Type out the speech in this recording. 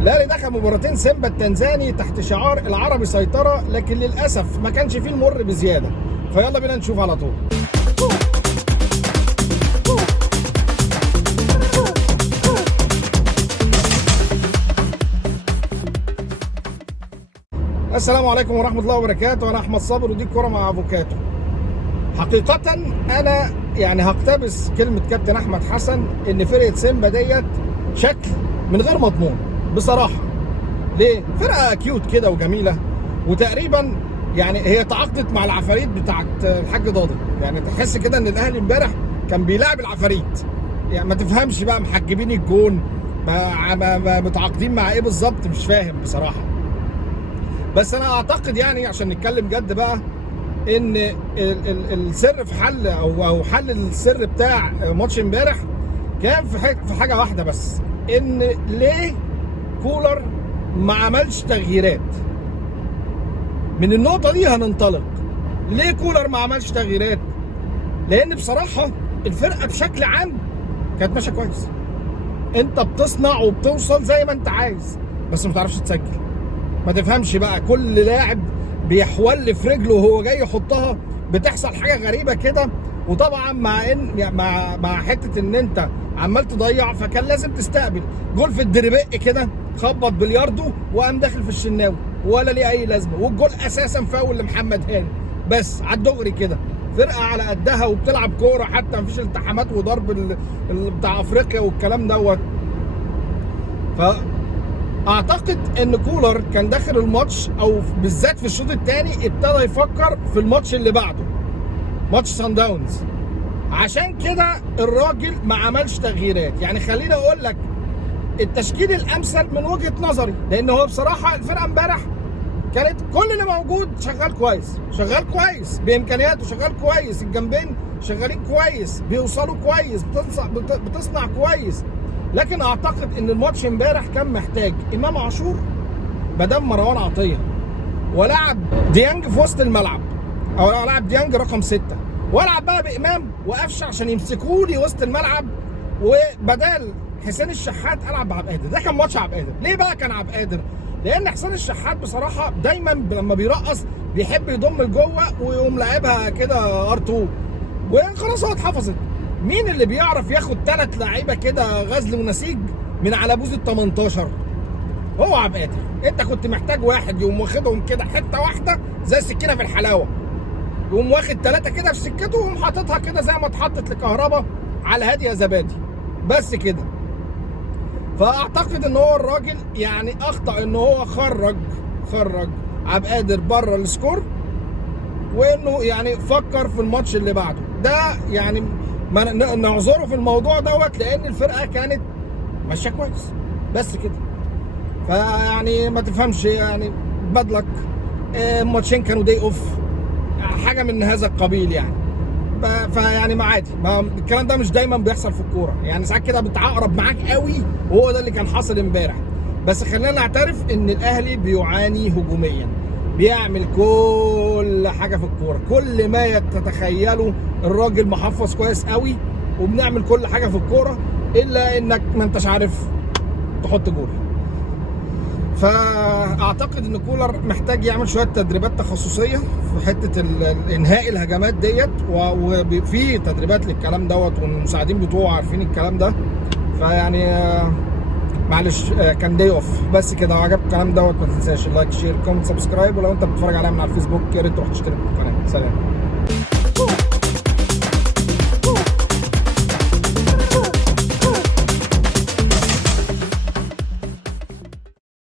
الاهلي دخل مباراتين سيمبا التنزاني تحت شعار العربي سيطره، لكن للاسف ما كانش فيه المر بزياده. فيلا بينا نشوف على طول. السلام عليكم ورحمه الله وبركاته. انا احمد صابر ودي الكوره مع افوكاتو. حقيقه انا يعني هقتبس كلمه كابتن احمد حسن ان فرقه سيمبا ديت شكل من غير مضمون بصراحه. ليه؟ فرقه كيوت كده وجميله، وتقريبا يعني هي تعاقدت مع العفاريت بتاعت الحاج ضاضي. يعني تحس كده ان الاهلي امبارح كان بيلاعب العفاريت، يعني ما تفهمش بقى محجبين الجون متعاقدين مع ايه بالظبط، مش فاهم بصراحه. بس انا اعتقد يعني عشان نتكلم جد بقى ان السر في حل او حل السر بتاع ماتش امبارح كان في حاجه واحده بس، ان ليه كولر ما عملش تغييرات. من النقطه دي هننطلق. ليه كولر ما عملش تغييرات؟ لان بصراحه الفرقه بشكل عام كانت ماشيه كويس. انت بتصنع وبتوصل زي ما انت عايز، بس ما تعرفش تسجل. ما تفهمش بقى، كل لاعب بيحول في رجله وهو جاي يحطها، بتحصل حاجه غريبه كده. وطبعا مع حته ان انت عمال تضيع، فكان لازم تستقبل جول في الدربق كده، خبط بلياردو وقام داخل في الشناوي ولا ليه اي لازمه، والجول اساسا فاول لمحمد هاني بس على الدغري كده. فرقه على قدها وبتلعب كوره، حتى مفيش التحامات وضرب بتاع افريقيا والكلام دوت. اعتقد ان كولر كان داخل الماتش او بالذات في الشوط الثاني ابتدى يفكر في الماتش اللي بعده، ماتش سان داونز. عشان كده الراجل ما عملش تغييرات. يعني خليني اقول لك التشكيل الامثل من وجهه نظري، لان هو بصراحه الفرقه امبارح كانت كل اللي موجود شغال كويس بامكانياته، شغال كويس، الجنبين شغالين كويس، بيوصلوا كويس، بتصنع كويس. لكن اعتقد ان الماتش امبارح كان محتاج امام عاشور بدل مروان عطيه، ولعب ديانج في وسط الملعب، او لعب ديانج رقم 6، والعب بقى بامام وقفشه عشان يمسكوا لي وسط الملعب، وبدال حسين الشحات العب بعبد القادر. ده كان ماتش عبد القادر. ليه بقى كان عبد القادر؟ لان حسين الشحات بصراحه دايما لما بيرقص بيحب يضم لجوه ويقوم لاعبها كده ار2، وخلاص هو اتحفظت. مين اللي بيعرف ياخد 3 لعيبه كده غزل ونسيج من على بوز ال 18؟ هو عبد القادر. انت كنت محتاج واحد يقوم واخدهم كده حته واحده زي السكينه في الحلاوه، يقوم واخد 3 كده في سكته ويقوم حاططها كده زي ما اتحطت لكهربا على هاديه زبادي، بس كده. فاعتقد ان هو الراجل يعني اخطا ان هو خرج عبد القادر بره السكور، وانه يعني فكر في الماتش اللي بعده. ده يعني ما نعذره في الموضوع دوت، لان الفرقه كانت ماشيه كويس بس كده. فيعني ما تفهمش يعني بدلك ماتشين كانوا داي اوف، حاجه من هذا القبيل يعني. فيعني ما عادي، الكلام ده مش دايما بيحصل في الكوره، يعني ساعات كده بتعقرب معاك قوي، وهو ده اللي كان حاصل امبارح. بس خلينا نعترف ان الاهلي بيعاني هجوميا، بيعمل كل حاجه في الكوره، كل ما تتخيله الراجل محفظ كويس قوي، وبنعمل كل حاجه في الكوره الا انك ما انتش عارف تحط جول. فاعتقد ان كولر محتاج يعمل شويه تدريبات تخصصيه في حته انهاء الهجمات ديت، وفي تدريبات للكلام دوت، والمساعدين بتوعه عارفين الكلام ده. فيعني معلش كان داي اوف بس كده. لو عجبك الكلام دوت ما تنساش اللايك، شير، كومنت، سبسكرايب. ولو انت بتتفرج عليا من على الفيسبوك يا ريت تروح تشترك في القناه. سلام.